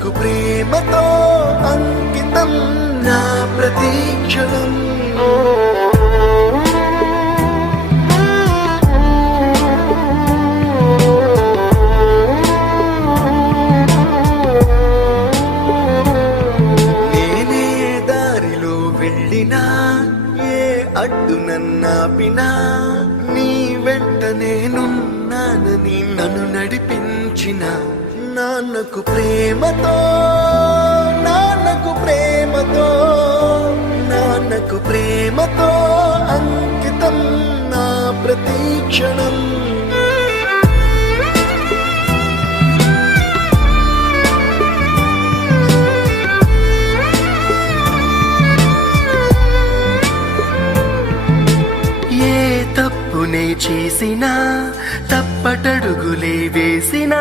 నాన్నకు ప్రేమతో అంకితం నా ప్రతి క్షణం. నేనే దారిలో వెళ్ళినా ఏ అడ్డు నన్నాపినా నీ వెంట నేనున్నానని నన్ను నడిపించిన నాన్నకు ప్రేమతో నాన్నకు ప్రేమతో నాన్నకు ప్రేమతో అంకితం నా ప్రతి క్షణం. ఏ తప్పునే చేసినా తప్పటడుగులే వేసినా